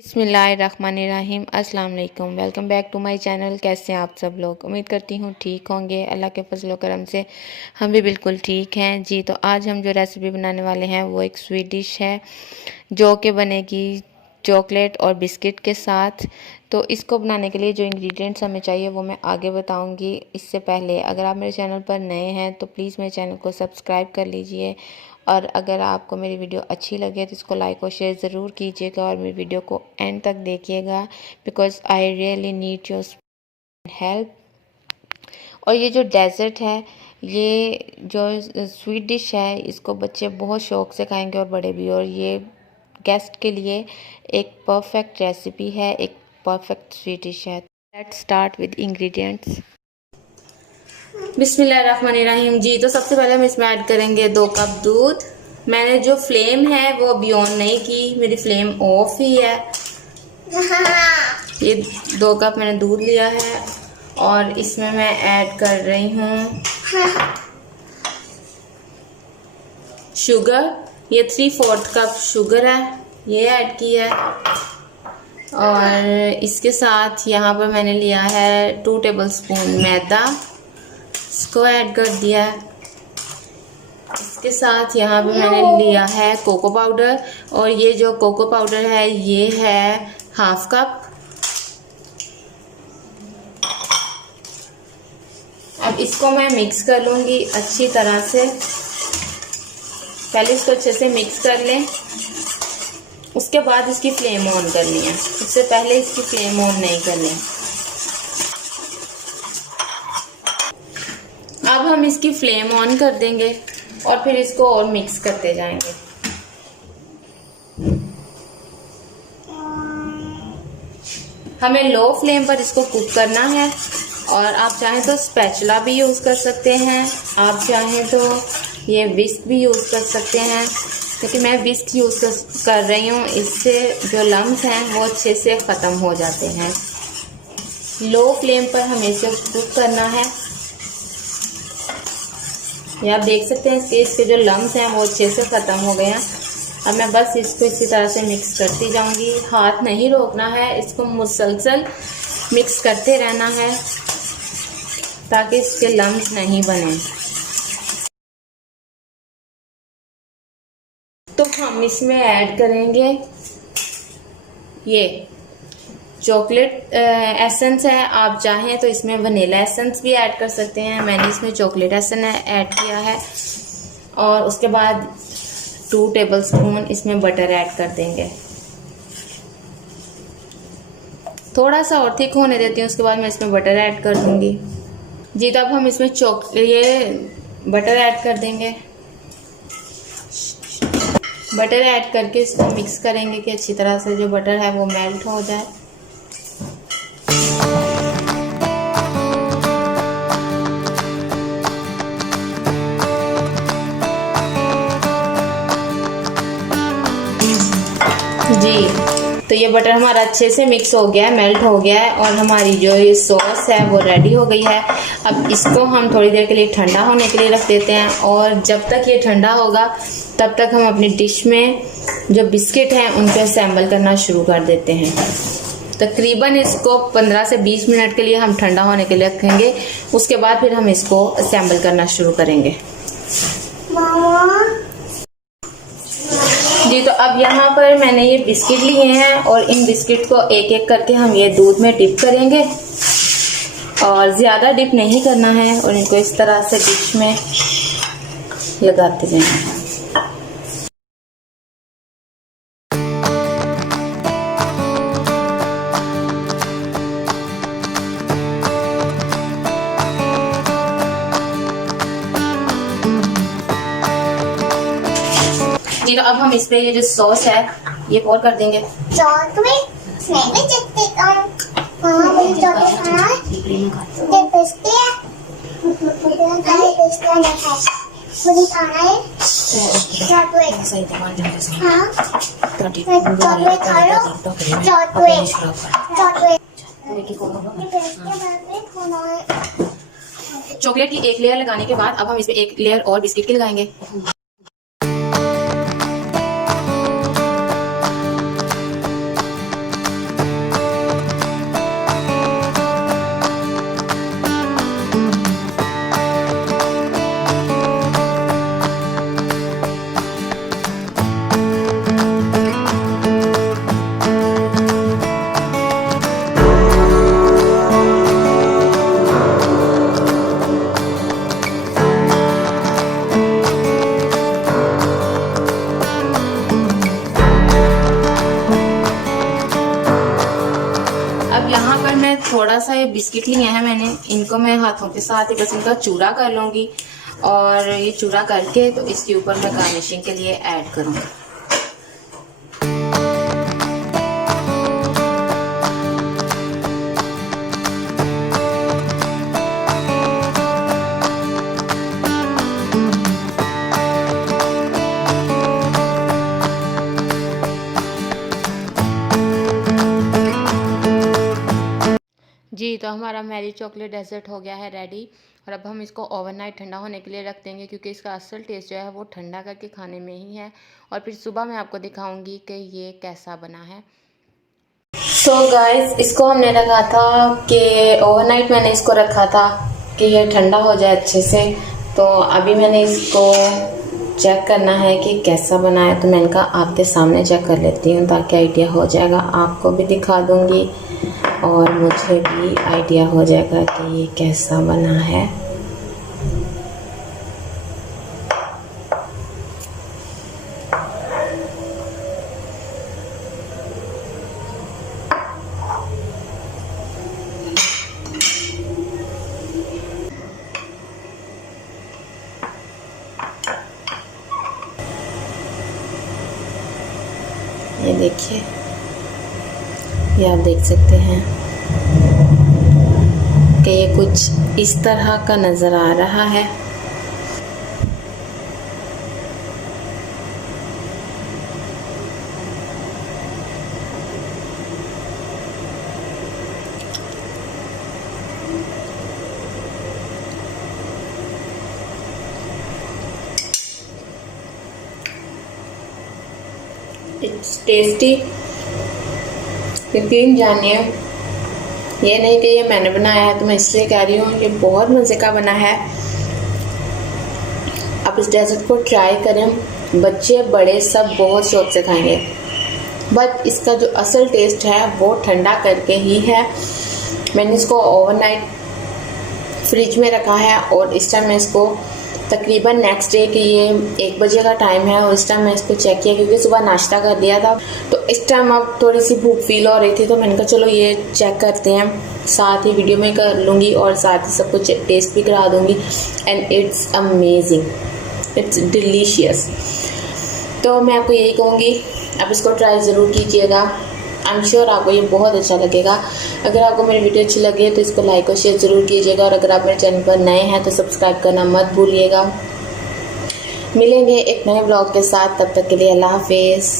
बिस्मिल्लाहिर्रहमानिर्रहीम। अस्सलाम वालेकुम। Welcome back to my channel. कैसे हैं आप सब लोग? उम्मीद करती हूँ ठीक होंगे। अल्लाह के फजल व करम से हम भी बिल्कुल ठीक हैं जी। तो आज हम जो रेसिपी बनाने वाले हैं वो एक स्वीट डिश है जो कि बनेगी चॉकलेट और बिस्किट के साथ। तो इसको बनाने के लिए जो इंग्रेडिएंट्स हमें चाहिए वो मैं आगे बताऊंगी। इससे पहले अगर आप मेरे चैनल पर नए हैं तो प्लीज़ मेरे चैनल को सब्सक्राइब कर लीजिए, और अगर आपको मेरी वीडियो अच्छी लगे तो इसको लाइक और शेयर ज़रूर कीजिएगा और मेरी वीडियो को एंड तक देखिएगा, because I really need your help. और ये जो डेज़र्ट है, ये जो स्वीट डिश है, इसको बच्चे बहुत शौक़ से खाएंगे और बड़े भी। और ये गेस्ट के लिए एक परफेक्ट रेसिपी है, एक परफेक्ट स्वीट डिश है। Let's start with ingredients. बिस्मिल्लाहिर्रहमानिर्रहीम जी। तो सबसे पहले हम इसमें ऐड करेंगे 2 कप दूध। मैंने जो फ्लेम है वो अभी ऑन नहीं की, मेरी फ्लेम ऑफ ही है। ये 2 कप मैंने दूध लिया है और इसमें मैं ऐड कर रही हूँ शुगर। ये 3/4 कप शुगर है, ये ऐड की है। और इसके साथ यहाँ पर मैंने लिया है 2 टेबलस्पून मैदा, इसको ऐड कर दिया है। इसके साथ यहाँ पे मैंने लिया है कोको पाउडर, और ये जो कोको पाउडर है ये है 1/2 कप। अब इसको मैं मिक्स कर लूँगी अच्छी तरह से। पहले इसको अच्छे से मिक्स कर लें, उसके बाद इसकी फ्लेम ऑन करनी है। उससे पहले इसकी फ्लेम ऑन नहीं करनी। अब हम इसकी फ्लेम ऑन कर देंगे और फिर इसको और मिक्स करते जाएंगे। हमें लो फ्लेम पर इसको कुक करना है, और आप चाहें तो स्पैचुला भी यूज़ कर सकते हैं, आप चाहें तो ये विस्क भी यूज़ कर सकते हैं, लेकिन मैं विस्क यूज़ कर रही हूँ। इससे जो लम्स हैं वो अच्छे से ख़त्म हो जाते हैं। लो फ्लेम पर हमें इसे कुक करना है। ये आप देख सकते हैं इसके जो लम्स हैं वो अच्छे से ख़त्म हो गए हैं। अब मैं बस इसको इसी तरह से मिक्स करती जाऊंगी, हाथ नहीं रोकना है, इसको मुसलसल मिक्स करते रहना है ताकि इसके लम्स नहीं बने। तो हम इसमें ऐड करेंगे ये चॉकलेट एसेंस है। आप चाहें तो इसमें वनीला एसेंस भी ऐड कर सकते हैं, मैंने इसमें चॉकलेट एसेंस ऐड किया है। और उसके बाद 2 टेबलस्पून इसमें बटर ऐड कर देंगे। थोड़ा सा और थिक होने देती हूँ, उसके बाद मैं इसमें बटर ऐड कर दूंगी जी। तो अब हम इसमें ये बटर ऐड कर देंगे। बटर ऐड करके इसको मिक्स करेंगे कि अच्छी तरह से जो बटर है वो मेल्ट हो जाए। जी, तो ये बटर हमारा अच्छे से मिक्स हो गया है, मेल्ट हो गया है, और हमारी जो ये सॉस है वो रेडी हो गई है। अब इसको हम थोड़ी देर के लिए ठंडा होने के लिए रख देते हैं, और जब तक ये ठंडा होगा तब तक हम अपनी डिश में जो बिस्किट हैं उनको असेंबल करना शुरू कर देते हैं। तकरीबन इसको 15 से 20 मिनट के लिए हम ठंडा होने के लिए रखेंगे, उसके बाद फिर हम इसको असेंबल करना शुरू करेंगे जी। तो अब यहाँ पर मैंने ये बिस्किट लिए हैं, और इन बिस्किट को एक एक करके हम ये दूध में डिप करेंगे, और ज़्यादा डिप नहीं करना है, और इनको इस तरह से डिश में लगाते जाएंगे। तो अब हम इस पे ये जो सॉस है ये पोर कर देंगे। चॉकलेट की एक लेयर लगाने के बाद अब हम इस पे एक लेयर और बिस्किट की लगाएंगे। थोड़ा सा ये बिस्किट लिए हैं मैंने, इनको मैं हाथों के साथ ही बस इनका चूरा कर लूँगी और ये चूरा करके तो इसके ऊपर मैं गार्निशिंग के लिए ऐड करूँगी। जी तो हमारा मैरी चॉकलेट डेजर्ट हो गया है रेडी और अब हम इसको ओवरनाइट ठंडा होने के लिए रख देंगे क्योंकि इसका असल टेस्ट जो है वो ठंडा करके खाने में ही है और फिर सुबह मैं आपको दिखाऊंगी कि ये कैसा बना है। सो गाइस इसको हमने रखा था कि ओवरनाइट मैंने इसको रखा था कि ये ठंडा हो जाए अच्छे से। तो अभी मैंने इसको चेक करना है कि कैसा बना है, तो मैं इनका आपके सामने चेक कर लेती हूँ ताकि आइडिया हो जाएगा, आपको भी दिखा दूँगी और मुझे भी आइडिया हो जाएगा कि ये कैसा बना है। ये देखिए, ये आप देख सकते हैं कि ये कुछ इस तरह का नज़र आ रहा है। It's tasty. यकीन जानिए, ये नहीं कि ये मैंने बनाया है तो मैं इसलिए कह रही हूँ, ये बहुत मज़े का बना है। आप इस डेजर्ट को ट्राई करें, बच्चे बड़े सब बहुत शौक से खाएंगे। बट इसका जो असल टेस्ट है वो ठंडा करके ही है। मैंने इसको ओवरनाइट फ्रिज में रखा है और इस टाइम मैं इसको तकरीबन नेक्स्ट डे के ये 1 बजे का टाइम है और इस टाइम मैं इसको चेक किया क्योंकि सुबह नाश्ता कर दिया था। तो इस टाइम अब थोड़ी सी भूख फील हो रही थी तो मैंने कहा चलो ये चेक करते हैं, साथ ही वीडियो में कर लूँगी और साथ ही सब कुछ टेस्ट भी करा दूँगी। And it's amazing, it's delicious. तो मैं आपको यही कहूँगी, आप इसको ट्राई ज़रूर कीजिएगा। आई एम श्योर आपको ये बहुत अच्छा लगेगा। अगर आपको मेरी वीडियो अच्छी लगे तो इसको लाइक और शेयर ज़रूर कीजिएगा और अगर आप मेरे चैनल पर नए हैं तो सब्सक्राइब करना मत भूलिएगा। मिलेंगे एक नए ब्लॉग के साथ, तब तक के लिए अल्लाह हाफिज़।